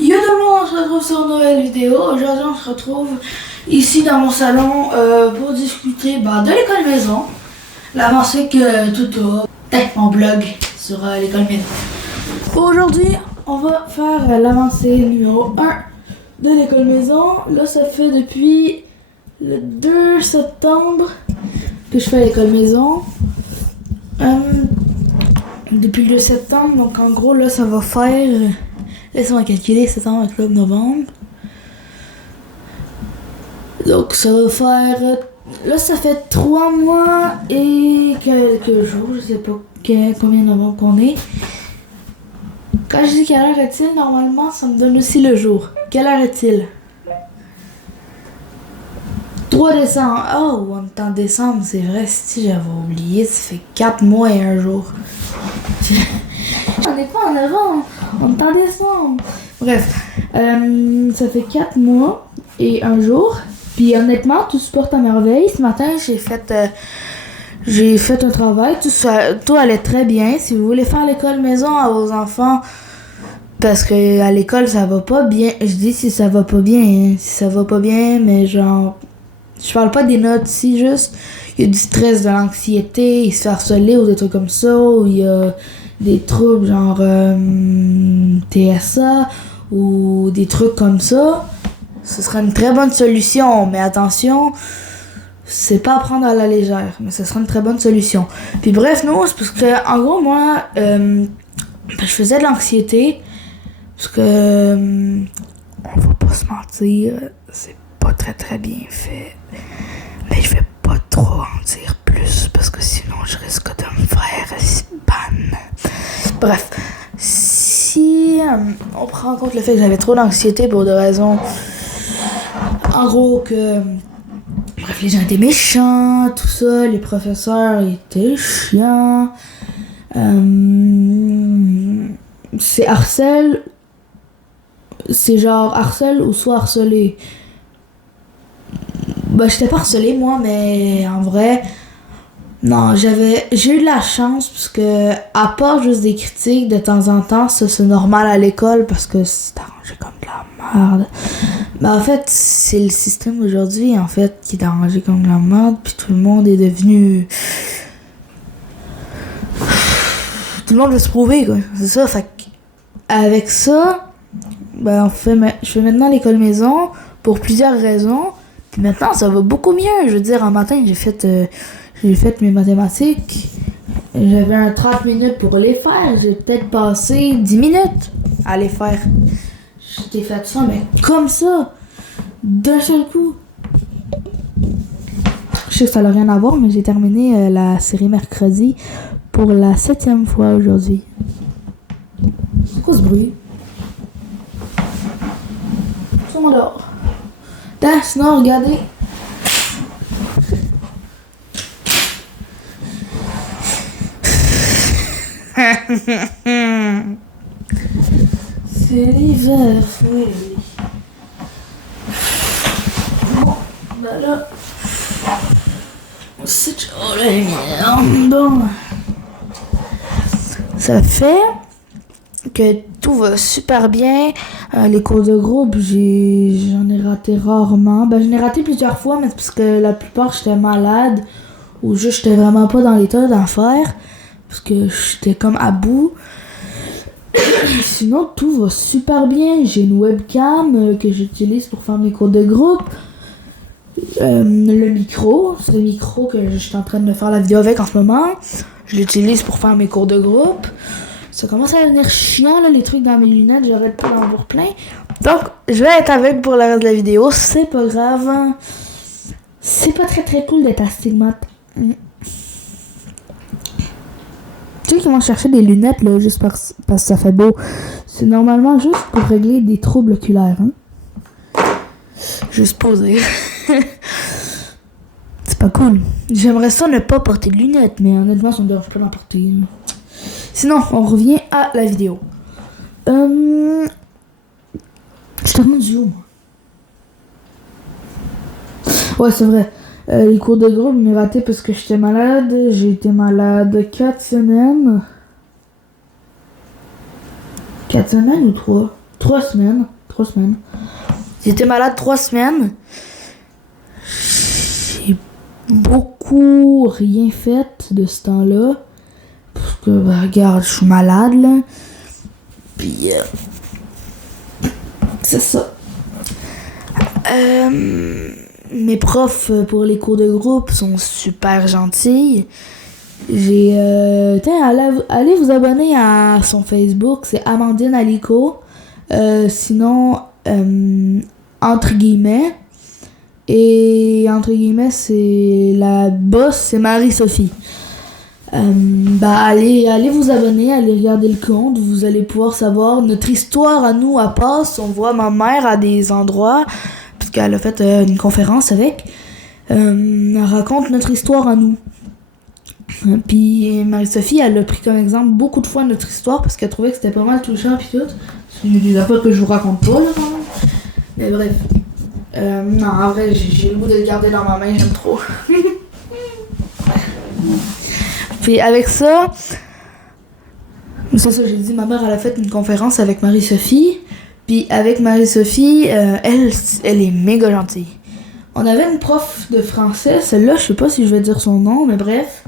Yo tout le monde, on se retrouve sur une nouvelle vidéo. Aujourd'hui on se retrouve ici dans mon salon pour discuter de l'école maison. L'avancée que tout a. Mon blog sur l'école maison. Aujourd'hui on va faire l'avancée numéro 1 de l'école maison. Là ça fait depuis le 2 septembre que je fais l'école maison. Depuis le 2 septembre, donc en gros là ça va faire... Laissez-moi calculer, septembre, octobre, novembre. Donc ça va faire... Là ça fait 3 mois et quelques jours, je sais pas combien de novembre qu'on est. Quand je dis quelle heure est-il, normalement ça me donne aussi le jour. Quelle heure est-il? 3 décembre. Oh, on est en décembre, c'est vrai, si j'avais oublié, ça fait 4 mois et 1 jour. On n'est pas en novembre, on est en décembre. Bref, ça fait 4 mois et 1 jour. Puis honnêtement, tout se porte à merveille. Ce matin, j'ai fait un travail, tout allait très bien. Si vous voulez faire l'école maison à vos enfants, parce que à l'école ça va pas bien. Je dis si ça va pas bien, hein. Si ça va pas bien, mais genre, je parle pas des notes ici, juste il y a du stress, de l'anxiété, il se fait harceler ou des trucs comme ça, ou il y a des troubles genre TSA ou des trucs comme ça. Ce serait une très bonne solution, mais attention, c'est pas à prendre à la légère, mais ce serait une très bonne solution. Puis bref, non, c'est parce que en gros moi je faisais de l'anxiété parce que on va pas se mentir, c'est pas très bien fait, mais je vais pas trop en dire plus parce que sinon je risque de me faire ban. Bref, si on prend en compte le fait que j'avais trop d'anxiété pour des raisons, en gros que bref, les gens étaient méchants, tout ça, les professeurs étaient chiants, c'est harcèle, c'est genre harcèle ou soit harcelé. J'étais pas harcelée moi, mais en vrai, non, j'ai eu de la chance parce que, à part juste des critiques de temps en temps, ça c'est normal à l'école parce que c'est arrangé comme de la merde. En fait, c'est le système aujourd'hui en fait qui est arrangé comme de la merde, puis tout le monde est devenu... Tout le monde veut se prouver, quoi. C'est ça, fait avec ça, je fais maintenant l'école maison pour plusieurs raisons. Puis maintenant, ça va beaucoup mieux. Je veux dire, un matin, j'ai fait mes mathématiques. J'avais un 30 minutes pour les faire. J'ai peut-être passé 10 minutes à les faire. J'ai fait ça, mais comme ça, d'un seul coup. Je sais que ça n'a rien à voir, mais j'ai terminé la série mercredi pour la 7e fois aujourd'hui. C'est quoi ce bruit? Ça m'endort. Sinon, regardez. C'est l'hiver, oui. Bon, là. C'est chaud la lumière. Bon. Ça fait que tout va super bien. Les cours de groupe, j'en ai raté rarement. J'en ai raté plusieurs fois, mais c'est parce que la plupart j'étais malade ou juste j'étais vraiment pas dans l'état d'en faire parce que j'étais comme à bout. Sinon, tout va super bien. J'ai une webcam que j'utilise pour faire mes cours de groupe. Le micro, c'est le micro que je suis en train de faire la vidéo avec en ce moment. Je l'utilise pour faire mes cours de groupe. Ça commence à devenir chiant, là, les trucs dans mes lunettes, j'arrête pas d'en avoir plein. Donc, je vais être avec pour le reste de la vidéo, c'est pas grave. C'est pas très cool d'être astigmate. Tu sais qu'ils vont chercher des lunettes, là, juste parce que ça fait beau. C'est normalement juste pour régler des troubles oculaires, hein. Juste poser. C'est pas cool. J'aimerais ça ne pas porter de lunettes, mais honnêtement, ça me dérange pas d'en porter. Sinon, on revient à la vidéo. Je termine du jour, moi. Ouais, c'est vrai. Les cours de groupe, je m'ai raté parce que j'étais malade. J'ai été malade 4 semaines. 4 semaines ou 3? 3 semaines. J'étais malade 3 semaines. J'ai beaucoup rien fait de ce temps-là. Parce que, regarde, je suis malade, là. Puis, c'est ça. Mes profs pour les cours de groupe sont super gentils. Allez vous abonner à son Facebook, c'est Amandine Alico. Sinon, entre guillemets, c'est la boss, c'est Marie-Sophie. Allez vous abonner, allez regarder le compte, vous allez pouvoir savoir notre histoire à nous, à passe. On voit ma mère à des endroits, parce qu'elle a fait une conférence avec. Elle raconte notre histoire à nous. Puis Marie-Sophie, elle a pris comme exemple beaucoup de fois notre histoire parce qu'elle trouvait que c'était pas mal touchant pis tout. C'est des affaires que je vous raconte pas là quand même. Mais bref. Non, en vrai, j'ai le goût de le garder dans ma main, j'aime trop. Puis avec ça, c'est ça, j'ai dit, ma mère elle a fait une conférence avec Marie-Sophie. Puis avec Marie-Sophie, elle est méga gentille. On avait une prof de français, celle-là, je sais pas si je vais dire son nom, mais bref.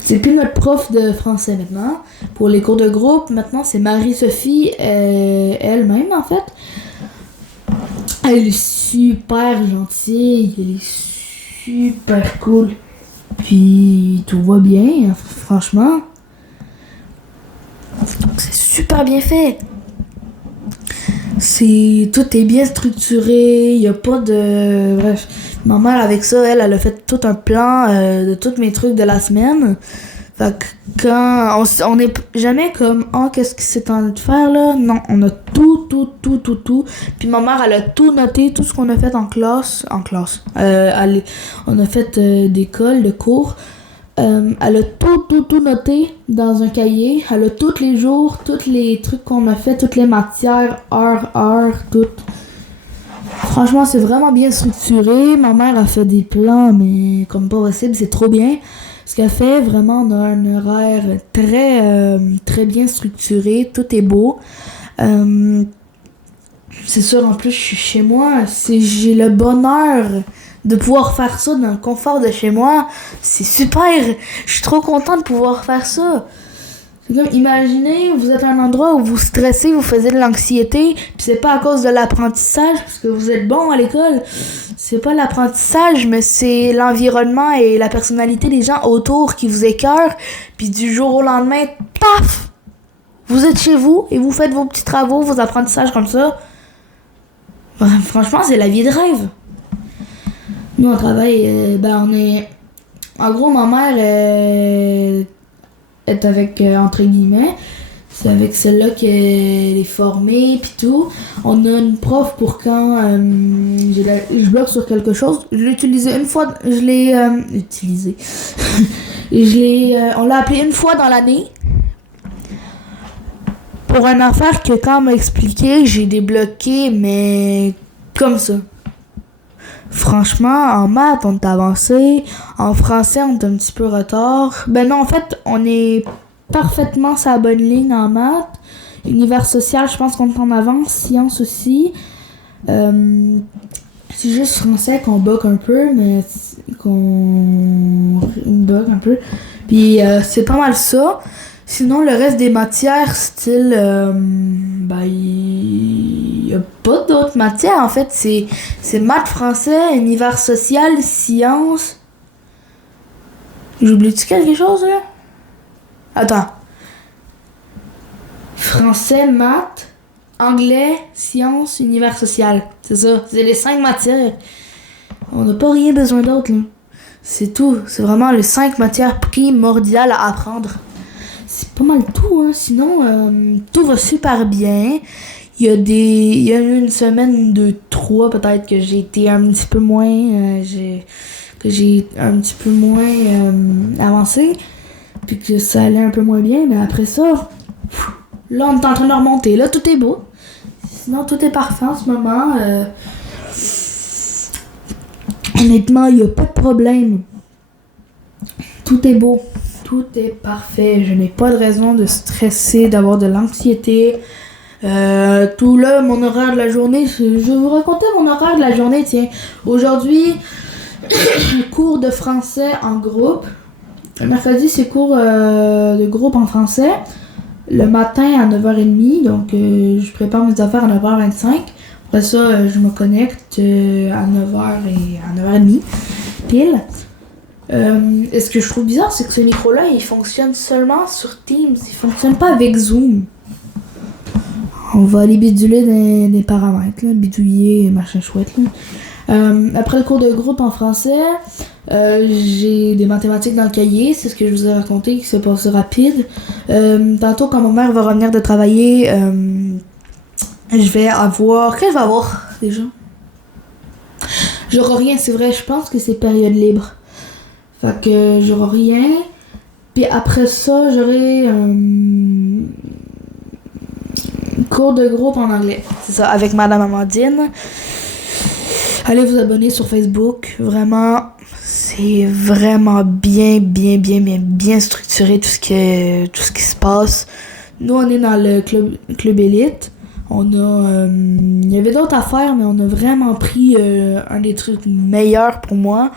C'est plus notre prof de français maintenant. Pour les cours de groupe, maintenant c'est Marie-Sophie elle-même en fait. Elle est super gentille, elle est super cool. Puis tout va bien, franchement. C'est super bien fait. Tout est bien structuré, il y a pas de... Bref, ma mère avec ça, elle a fait tout un plan de tous mes trucs de la semaine. Fait que quand on est jamais comme qu'est-ce que c'est en train de faire là? Non, on a tout. Puis ma mère elle a tout noté, tout ce qu'on a fait en classe. On a fait d'école, de cours. Elle a tout noté dans un cahier. Elle a tous les jours, tous les trucs qu'on a fait, toutes les matières, heures, tout. Franchement, c'est vraiment bien structuré. Ma mère a fait des plans, mais comme pas possible, c'est trop bien. Ce qu'elle fait, vraiment, on a un horaire très bien structuré. Tout est beau. C'est sûr, en plus, je suis chez moi. J'ai le bonheur de pouvoir faire ça dans le confort de chez moi. C'est super. Je suis trop contente de pouvoir faire ça. C'est comme, imaginez, vous êtes à un endroit où vous stressez, vous faisiez de l'anxiété, puis c'est pas à cause de l'apprentissage, parce que vous êtes bon à l'école. C'est pas l'apprentissage, mais c'est l'environnement et la personnalité des gens autour qui vous écœurent, puis du jour au lendemain, paf! Vous êtes chez vous et vous faites vos petits travaux, vos apprentissages comme ça. Franchement, c'est la vie de rêve. Nous, on travaille, on est... En gros, ma mère est avec, entre guillemets, c'est avec celle-là qu'elle est formée pis tout. On a une prof pour quand je bloque sur quelque chose. Je l'ai utilisé une fois, utilisé. On l'a appelé une fois dans l'année. Pour une affaire que quand on m'a expliqué, j'ai débloqué, mais comme ça. Franchement, en maths, on est avancé. En français, on est un petit peu retard. Ben non, en fait, on est parfaitement sur la bonne ligne en maths. Univers social, je pense qu'on est en avance. Sciences aussi. C'est juste français qu'on bug un peu, mais qu'on bug un peu. Puis c'est pas mal ça. Sinon, le reste des matières, style... il y a pas d'autres matières, en fait. C'est maths, français, univers social, sciences... J'oublie-tu quelque chose, là? Attends. Français, maths, anglais, sciences, univers social. C'est ça. C'est les 5 matières. On n'a pas rien besoin d'autre, là. C'est tout. C'est vraiment les 5 matières primordiales à apprendre. C'est pas mal tout, hein. Sinon, tout va super bien. Il y a eu une semaine, 2, 3 peut-être que j'ai été un petit peu moins... j'ai un petit peu moins avancé. Puis que ça allait un peu moins bien. Mais après ça, là, on est en train de remonter. Là, tout est beau. Sinon, tout est parfait en ce moment. Honnêtement, il n'y a pas de problème. Tout est beau. tout est parfait. Je n'ai pas de raison de stresser, d'avoir de l'anxiété. Tout là, mon horaire de la journée, je vais vous raconter mon horaire de la journée, tiens. Aujourd'hui, cours de français en groupe. Le mercredi, c'est cours de groupe en français. Le matin à 9h30, donc je prépare mes affaires à 9h25. Après ça, je me connecte à 9h et à 9h30, pile. Et ce que je trouve bizarre, c'est que ce micro-là, il fonctionne seulement sur Teams. Il fonctionne pas avec Zoom. On va aller biduler des paramètres, là, bidouiller, machin chouette. Là. Après le cours de groupe en français, j'ai des mathématiques dans le cahier. C'est ce que je vous ai raconté, qui s'est passé rapide. Tantôt, quand ma mère va revenir de travailler, je vais avoir... Qu'est-ce que je vais avoir, déjà? J'aurai rien, c'est vrai. Je pense que c'est période libre. Fait que j'aurai rien. Puis après ça, j'aurai cours de groupe en anglais. C'est ça, avec Madame Amandine. Allez vous abonner sur Facebook. Vraiment, c'est vraiment bien structuré tout ce qui se passe. Nous, on est dans le club élite. On a... il y avait d'autres affaires, mais on a vraiment pris un des trucs meilleurs pour moi.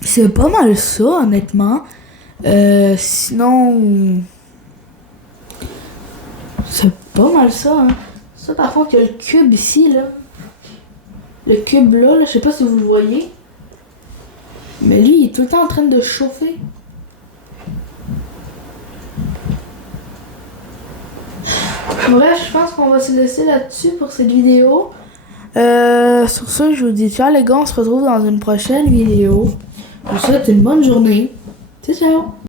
C'est pas mal ça, honnêtement. Sinon... C'est pas mal ça, hein. Ça, par contre, il y a le cube ici, là. Le cube là, je sais pas si vous le voyez. Mais lui, il est tout le temps en train de chauffer. Bref, je pense qu'on va se laisser là-dessus pour cette vidéo. Sur ce, je vous dis ciao les gars, on se retrouve dans une prochaine vidéo. Je vous souhaite une bonne journée. Ciao, ciao!